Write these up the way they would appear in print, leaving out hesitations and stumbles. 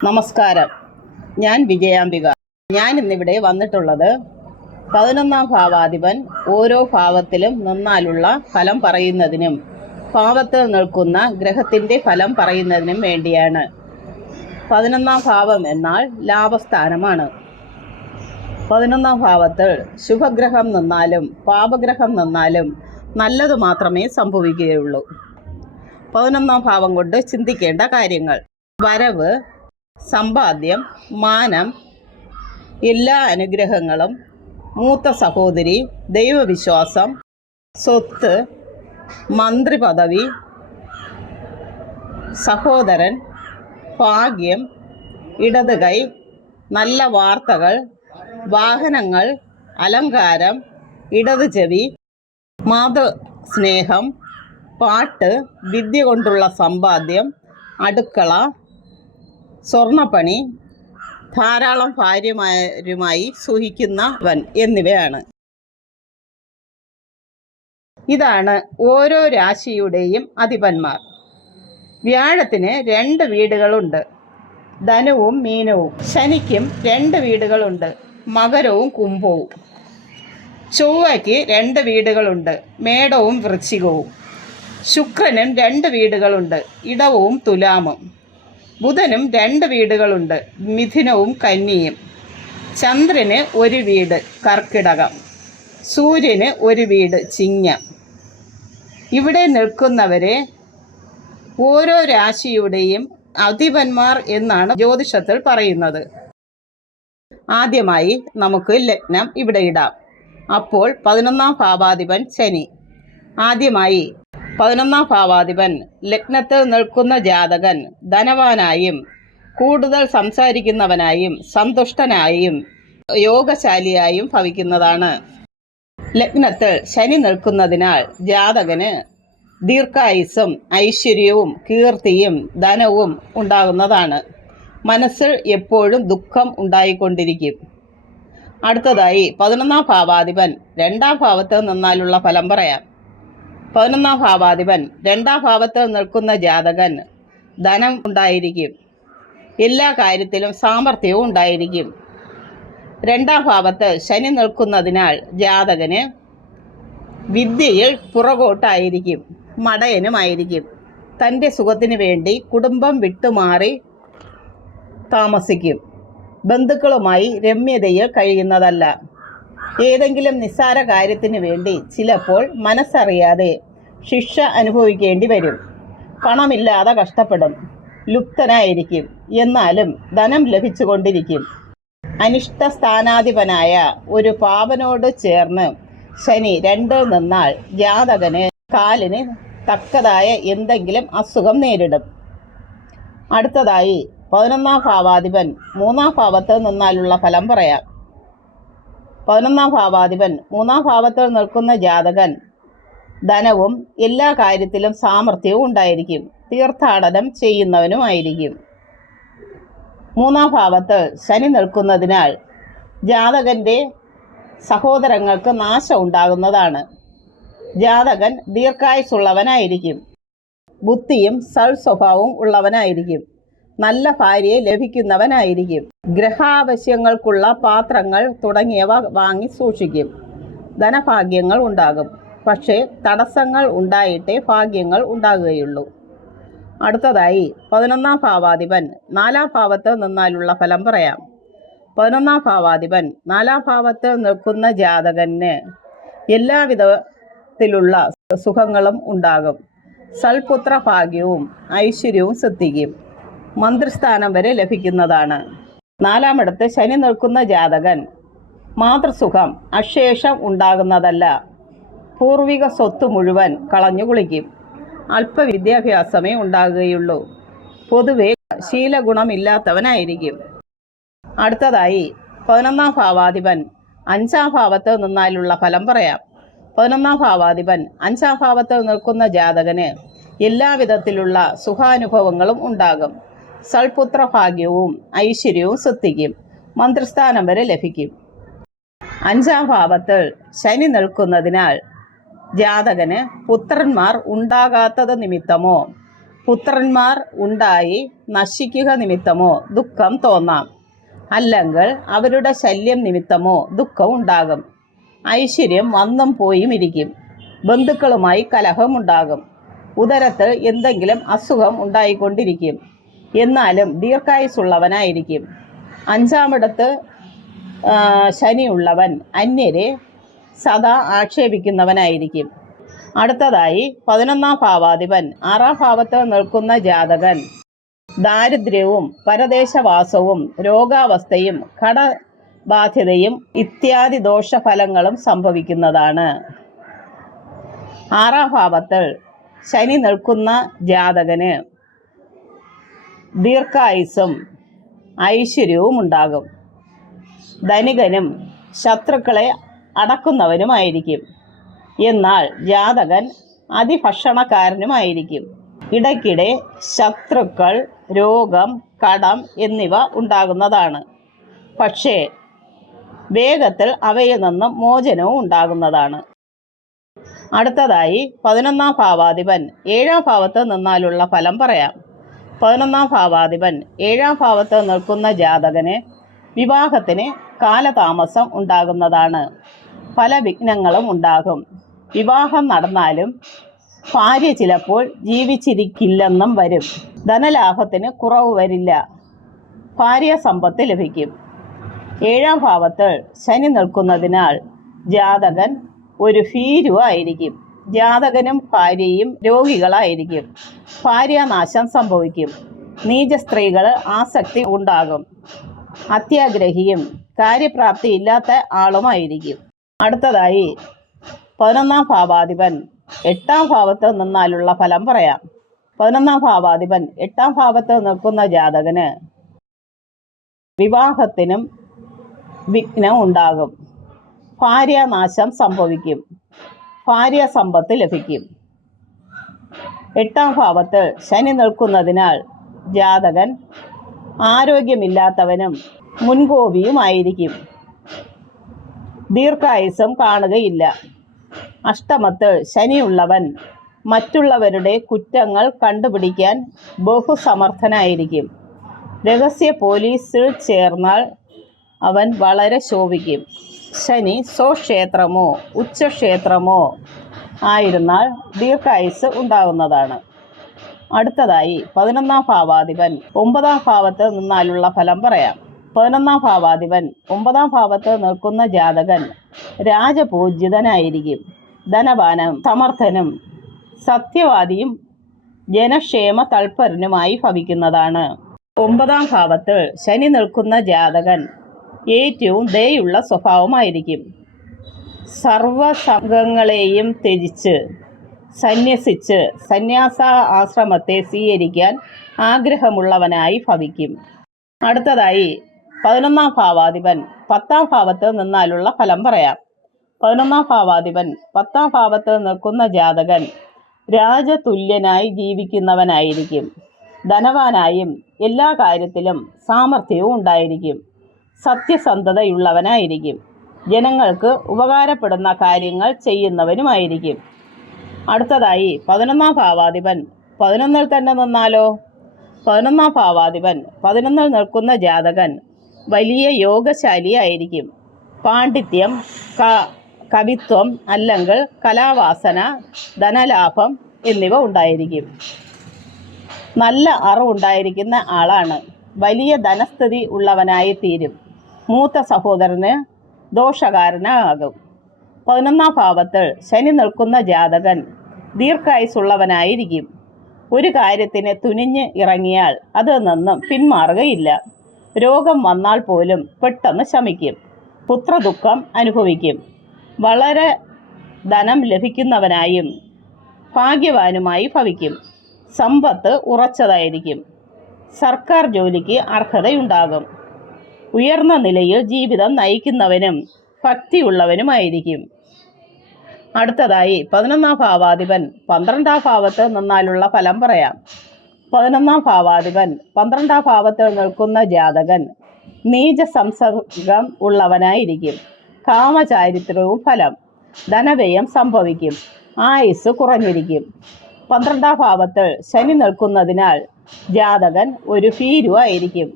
നമസ്കാരം, ഞാൻ വിജയാംബിക. ഞാൻ ഇന്നിവിടെ വന്നിട്ടുള്ളത് 11ാം ഭാവാധിപൻ ഓരോ ഭാവത്തിലും നിന്നാലുള്ള ഫലം പറയുന്നതിനും ഭാവത്തിൽ നിൽക്കുന്ന ഗ്രഹത്തിൻ്റെ ഫലം പറയുന്നതിനും വേണ്ടിയാണ്. 11ാം ഭാവം എന്നാൽ ലാഭസ്ഥാനമാണ്. 11ാം ഭാവത്തിൽ ശുഭഗ്രഹം നിന്നാലും പാപഗ്രഹം നിന്നാലും നല്ലത് മാത്രമേ സംഭവിക്കുകയുള്ളൂ. 11ാം ഭാവം കൊണ്ട് ചിന്തിക്കേണ്ട കാര്യങ്ങൾ: വരവ്, സമ്പാദ്യം, മാനം, എല്ലാ അനുഗ്രഹങ്ങളും, മൂത്ത സഹോദരി, ദൈവവിശ്വാസം, സ്വത്ത്, മന്ത്രിപദവി, സഹോദരൻ, ഭാഗ്യം, ഇടത് കൈ, നല്ല വാർത്തകൾ, വാഹനങ്ങൾ, അലങ്കാരം, ഇടത് ചെവി, മാതൃസ്നേഹം, പാട്ട്, വിദ്യ കൊണ്ടുള്ള സമ്പാദ്യം, അടുക്കള, സ്വർണ്ണപ്പണി, ധാരാളം ഭാര്യമാരുമായി സുഖിക്കുന്നവൻ എന്നിവയാണ്. ഇതാണ് ഓരോ രാശിയുടെയും അധിപന്മാർ. വ്യാഴത്തിന് 2 വീടുകളുണ്ട്, ധനുവും മീനവും. ശനിക്കും 2 വീടുകളുണ്ട്, മകരവും കുംഭവും. ചൊവ്വയ്ക്ക് 2 വീടുകളുണ്ട്, മേടവും വൃശ്ചികവും. ശുക്രനും 2 വീടുകളുണ്ട്, ഇടവവും തുലാമും. ബുധനും 2 വീടുകളുണ്ട്, മിഥുനവും കന്നിയും. ചന്ദ്രന് 1 വീട്, കർക്കിടകം. സൂര്യന് 1 വീട്, ചിങ്ങം. ഇവിടെ നിൽക്കുന്നവരെ ഓരോ രാശിയുടെയും അധിപന്മാർ എന്നാണ് ജ്യോതിഷത്തിൽ പറയുന്നത്. ആദ്യമായി നമുക്ക് ലഗ്നം ഇവിടെ ഇടാം. അപ്പോൾ 11ാം ഭാവാധിപൻ ശനി. ആദ്യമായി 11ാം ഭാവാധിപൻ ലഗ്നത്തിൽ നിൽക്കുന്ന ജാതകൻ ധനവാനായും കൂടുതൽ സംസാരിക്കുന്നവനായും സന്തുഷ്ടനായും യോഗശാലിയായും ഭവിക്കുന്നതാണ്. ലഗ്നത്തിൽ ശനി നിൽക്കുന്നതിനാൽ ജാതകന് ദീർഘായുസ്സും ഐശ്വര്യവും കീർത്തിയും ധനവും ഉണ്ടാകുന്നതാണ്. മനസ്സിൽ എപ്പോഴും ദുഃഖം ഉണ്ടായിക്കൊണ്ടിരിക്കും. അടുത്തതായി 11ാം ഭാവാധിപൻ 2ാം ഭാവത്തിൽ നിന്നാലുള്ള ഫലം പറയാം. 11ാം ഭാവാധിപൻ 2ാം ഭാവത്തിൽ നിൽക്കുന്ന ജാതകൻ ധനം ഉണ്ടായിരിക്കും, എല്ലാ കാര്യത്തിലും സാമർഥ്യവും ഉണ്ടായിരിക്കും. 2ാം ഭാവത്തിൽ ശനി നിൽക്കുന്നതിനാൽ ജാതകന് വിദ്യയിൽ പുറകോട്ടായിരിക്കും, മടയനുമായിരിക്കും. തൻ്റെ സുഖത്തിന് വേണ്ടി കുടുംബം വിട്ടുമാറി താമസിക്കും. ബന്ധുക്കളുമായി രമ്യതയിൽ കഴിയുന്നതല്ല. ഏതെങ്കിലും നിസ്സാര കാര്യത്തിന് വേണ്ടി ചിലപ്പോൾ മനസ്സറിയാതെ ശിക്ഷ അനുഭവിക്കേണ്ടി വരും. പണമില്ലാതെ കഷ്ടപ്പെടും, ലുപ്തനായിരിക്കും. എന്നാലും ധനം ലഭിച്ചുകൊണ്ടിരിക്കും. അനിഷ്ട സ്ഥാനാധിപനായ ഒരു പാപനോട് ചേർന്ന് ശനി 2 നിന്നാൽ ജാതകന് കാലിന് തക്കതായ എന്തെങ്കിലും അസുഖം നേരിടും. അടുത്തതായി 11ാം ഭാവാധിപൻ 3ാം ഭാവത്തിൽ നിന്നാലുള്ള ഫലം പറയാം. 11ാം ഭാവാധിപൻ 3ാം ഭാവത്തിൽ നിൽക്കുന്ന ജാതകൻ ധനവും എല്ലാ കാര്യത്തിലും സാമർഥ്യവും ഉണ്ടായിരിക്കും, തീർത്ഥാടനം ചെയ്യുന്നവനുമായിരിക്കും. 3ാം ഭാവത്തിൽ ശനി നിൽക്കുന്നതിനാൽ ജാതകൻ്റെ സഹോദരങ്ങൾക്ക് നാശം ഉണ്ടാകുന്നതാണ്. ജാതകൻ ദീർഘായുസ്സുള്ളവനായിരിക്കും, ബുദ്ധിയും സൽസ്വഭാവവും ഉള്ളവനായിരിക്കും, നല്ല ഭാര്യയെ ലഭിക്കുന്നവനായിരിക്കും. ഗ്രഹാവശ്യങ്ങൾക്കുള്ള പാത്രങ്ങൾ തുടങ്ങിയവ വാങ്ങി സൂക്ഷിക്കും. ധനഭാഗ്യങ്ങൾ ഉണ്ടാകും, പക്ഷേ തടസ്സങ്ങൾ ഉണ്ടായിട്ടേ ഭാഗ്യങ്ങൾ ഉണ്ടാകുകയുള്ളൂ. അടുത്തതായി 11ാം ഭാവാധിപൻ 4ാം ഭാവത്തിൽ നിന്നാലുള്ള ഫലം പറയാം. 11ാം ഭാവാധിപൻ 4ാം ഭാവത്തിൽ നിൽക്കുന്ന ജാതകന് എല്ലാവിധത്തിലുള്ള സുഖങ്ങളും ഉണ്ടാകും. സൽപുത്ര ഭാഗ്യവും ഐശ്വര്യവും സിദ്ധിക്കും. മന്ത്രിസ്ഥാനം വരെ ലഭിക്കുന്നതാണ്. 4ാമിടത്ത് ശനി നിൽക്കുന്ന ജാതകൻ മാതൃസുഖം അശേഷം ഉണ്ടാകുന്നതല്ല. പൂർവിക സ്വത്ത് മുഴുവൻ കളഞ്ഞു കുളിക്കും. അല്പവിദ്യാഭ്യാസമേ ഉണ്ടാകുകയുള്ളൂ. പൊതുവെ ശീലഗുണമില്ലാത്തവനായിരിക്കും. അടുത്തതായി 11ാം ഭാവാധിപൻ 5ാം ഭാവത്തിൽ നിന്നാലുള്ള ഫലം പറയാം. 11ാം ഭാവാധിപൻ 5ാം ഭാവത്തിൽ നിൽക്കുന്ന ജാതകന് എല്ലാവിധത്തിലുള്ള സുഖാനുഭവങ്ങളും ഉണ്ടാകും. സൽപുത്ര ഭാഗ്യവും ഐശ്വര്യവും സിദ്ധിക്കും. മന്ത്രിസ്ഥാനം വരെ ലഭിക്കും. 5ാം ഭാവത്തിൽ ശനി നിൽക്കുന്നതിനാൽ ജാതകന് പുത്രന്മാർ ഉണ്ടാകാത്തത് നിമിത്തമോ പുത്രന്മാർ ഉണ്ടായി നശിക്കുക നിമിത്തമോ ദുഃഖം തോന്നാം, അല്ലെങ്കിൽ അവരുടെ ശല്യം നിമിത്തമോ ദുഃഖം ഉണ്ടാകും. ഐശ്വര്യം വന്നും പോയും ഇരിക്കും. ബന്ധുക്കളുമായി കലഹമുണ്ടാകും. ഉദരത്ത് എന്തെങ്കിലും അസുഖം ഉണ്ടായിക്കൊണ്ടിരിക്കും. എന്നാലും ദീർഘായുസുള്ളവനായിരിക്കും. അഞ്ചാമിടത്ത് ശനിയുള്ളവൻ അന്യരെ സദാ ആക്ഷേപിക്കുന്നവനായിരിക്കും. അടുത്തതായി 11-ാം ഭാവാധിപൻ 6-ാം ഭാവത്തിൽ നിൽക്കുന്ന ജാതകൻ ദാരിദ്ര്യവും പരദേശവാസവും രോഗാവസ്ഥയും കടബാധ്യതയും ഇത്യാദി ദോഷഫലങ്ങളും സംഭവിക്കുന്നതാണ്. 6-ാം ഭാവത്തിൽ ശനി നിൽക്കുന്ന ജാതകന് ദീർഘായുസ്സും ഐശ്വര്യവും ഉണ്ടാകും. ധനികനും ശത്രുക്കളെ അടക്കുന്നവനുമായിരിക്കും. എന്നാൽ ജാതകൻ അതിഭക്ഷണക്കാരനുമായിരിക്കും. ഇടയ്ക്കിടെ ശത്രുക്കൾ, രോഗം, കടം എന്നിവ ഉണ്ടാകുന്നതാണ്. പക്ഷേ വേഗത്തിൽ അവയിൽ നിന്നും മോചനവും ഉണ്ടാകുന്നതാണ്. അടുത്തതായി 11-ാം ഭാവാധിപൻ 7-ാം ഭാവത്ത് നിന്നാലുള്ള ഫലം പറയാം. 11-ാം ഭാവാധിപൻ 7-ാം ഭാവത്ത് നിൽക്കുന്ന ജാതകന് വിവാഹത്തിന് കാലതാമസം ഉണ്ടാകുന്നതാണ്. പല വിഘ്നങ്ങളും ഉണ്ടാകും. വിവാഹം നടന്നാലും ഭാര്യ ചിലപ്പോൾ ജീവിച്ചിരിക്കില്ലെന്നും വരും. ധനലാഭത്തിന് കുറവ് വരില്ല. ഭാര്യ സമ്പത്ത് ലഭിക്കും. 7-ാം ഭാവത്തിൽ ശനി നിൽക്കുന്നതിനാൽ ജാതകൻ ഒരു ഭീരു ആയിരിക്കും. ജാതകനും ഭാര്യയും രോഗികളായിരിക്കും. ഭാര്യാനാശം സംഭവിക്കും. നീച സ്ത്രീകൾ ആസക്തി ഉണ്ടാകും. അത്യാഗ്രഹിയും കാര്യപ്രാപ്തി ഇല്ലാത്ത ആളുമായിരിക്കും. അടുത്തതായി 11-ാം ഭാവാധിപൻ 8-ാം ഭാവത്ത് നിന്നാലുള്ള ഫലം പറയാം. 11-ാം ഭാവാധിപൻ 8-ാം ഭാവത്ത് നിൽക്കുന്ന ജാതകന് വിവാഹത്തിനും വിഘ്നം ഉണ്ടാകും. ഭാര്യാനാശം സംഭവിക്കും. ഭാര്യ സമ്പത്ത് ലഭിക്കും. 8-ാം ഭാവത്തിൽ ശനി നിൽക്കുന്നതിനാൽ ജാതകൻ ആരോഗ്യമില്ലാത്തവനും മുൻകോപിയുമായിരിക്കും. ദീർഘായുസ്സം കാണുകയില്ല. അഷ്ടമത്തിൽ ശനിയുള്ളവൻ മറ്റുള്ളവരുടെ കുറ്റങ്ങൾ കണ്ടുപിടിക്കാൻ ബഹുസമർത്ഥനായിരിക്കും. രഹസ്യ പോലീസിൽ ചേർന്നാൽ അവൻ വളരെ ശോഭിക്കും. ശനി സ്വക്ഷേത്രമോ ഉച്ചക്ഷേത്രമോ ആയിരുന്നാൽ ദീർഘായുസ് ഉണ്ടാകുന്നതാണ്. അടുത്തതായി 11-ാം ഭാവാധിപൻ 9-ാം ഭാവത്ത് നിന്നാലുള്ള ഫലം പറയാം. 11-ാം ഭാവാധിപൻ 9-ാം ഭാവത്ത് നിൽക്കുന്ന ജാതകൻ രാജപൂജ്യതനായിരിക്കും. ധനവാനും സമർത്ഥനും സത്യവാദിയും ജനക്ഷേമ തൽപരനുമായി ഭവിക്കുന്നതാണ്. 9-ാം ഭാവത്തിൽ ശനി നിൽക്കുന്ന ജാതകൻ ഏറ്റവും ദയുള്ള സ്വഭാവമായിരിക്കും. സർവസംഘങ്ങളെയും ത്യജിച്ച് സന്യസിച്ച് സന്യാസ ആശ്രമത്തെ സ്വീകരിക്കാൻ ആഗ്രഹമുള്ളവനായി ഭവിക്കും. അടുത്തതായി 11-ാം ഭാവാധിപൻ 10-ാം ഭാവത്ത് നിന്നാലുള്ള ഫലം പറയാം. 11-ാം ഭാവാധിപൻ 10-ാം ഭാവത്ത് നിൽക്കുന്ന ജാതകൻ രാജതുല്യനായി ജീവിക്കുന്നവനായിരിക്കും. ധനവാനായും എല്ലാ കാര്യത്തിലും സാമർഥ്യവും ഉണ്ടായിരിക്കും. സത്യസന്ധതയുള്ളവനായിരിക്കും. ജനങ്ങൾക്ക് ഉപകാരപ്പെടുന്ന കാര്യങ്ങൾ ചെയ്യുന്നവനുമായിരിക്കും. അടുത്തതായി 11-ാം ഭാവാധിപൻ 11-ൽ തന്നെ നിന്നാലോ? 11-ാം ഭാവാധിപൻ 11-ൽ നിൽക്കുന്ന ജാതകൻ വലിയ യോഗശാലിയായിരിക്കും. പാണ്ഡിത്യം, കവിത്വം അല്ലെങ്കിൽ കലാവാസന, ധനലാഭം എന്നിവ ഉണ്ടായിരിക്കും. നല്ല അറിവുണ്ടായിരിക്കുന്ന ആളാണ്. വലിയ ധനസ്ഥിതി ഉള്ളവനായി തീരും. മൂത്ത സഹോദരന് ദോഷകാരനാകും. 11-ാം ഭാവത്തിൽ ശനി നിൽക്കുന്ന ജാതകൻ ദീർഘായുസുള്ളവനായിരിക്കും. ഒരു കാര്യത്തിന് തുനിഞ്ഞ് ഇറങ്ങിയാൽ അതിൽ നിന്നും പിന്മാറുകയില്ല. രോഗം വന്നാൽ പോലും പെട്ടെന്ന് ശമിക്കും. പുത്രദുഃഖം അനുഭവിക്കും. വളരെ ധനം ലഭിക്കുന്നവനായും ഭാഗ്യവാനുമായി ഭവിക്കും. സമ്പത്ത് ഉറച്ചതായിരിക്കും. സർക്കാർ ജോലിക്ക് അർഹതയുണ്ടാകും. ഉയർന്ന നിലയിൽ ജീവിതം നയിക്കുന്നവനും ഭക്തിയുള്ളവനുമായിരിക്കും. അടുത്തതായി 11-ാം ഭാവാധിപൻ 12-ാം ഭാവത്ത് നിന്നാലുള്ള ഫലം പറയാം. 11-ാം ഭാവാധിപൻ 12-ാം ഭാവത്തിൽ നിൽക്കുന്ന ജാതകൻ നീച സംസർഗം ഉള്ളവനായിരിക്കും. കാമചാരിത്രവും ഫലം. ധനവ്യയം സംഭവിക്കും. ആയുസ് കുറഞ്ഞിരിക്കും. 12ാം ഭാവത്തിൽ ശനി നിൽക്കുന്നതിനാൽ ജാതകൻ ഒരു ഭീരു ആയിരിക്കും.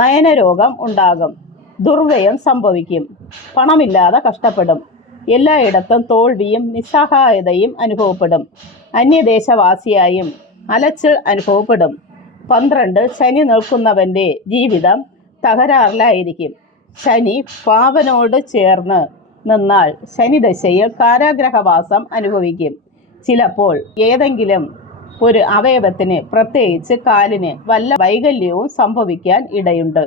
നയനരോഗം ഉണ്ടാകും. ദുർവ്യയം സംഭവിക്കും. പണമില്ലാതെ കഷ്ടപ്പെടും. എല്ലായിടത്തും തോൽവിയും നിസ്സഹായതയും അനുഭവപ്പെടും. അന്യദേശവാസിയായും അലച്ചിൽ അനുഭവപ്പെടും. 12 ശനി നിൽക്കുന്നവൻ്റെ ജീവിതം തകരാറിലായിരിക്കും. ശനി പാവനോട് ചേർന്ന് നിന്നാൽ ശനിദശയിൽ കാരാഗ്രഹവാസം അനുഭവിക്കും. ചിലപ്പോൾ ഏതെങ്കിലും ഒരു അവയവത്തിന്, പ്രത്യേകിച്ച് കാലിന് വല്ല വൈകല്യവും സംഭവിക്കാൻ ഇടയുണ്ട്.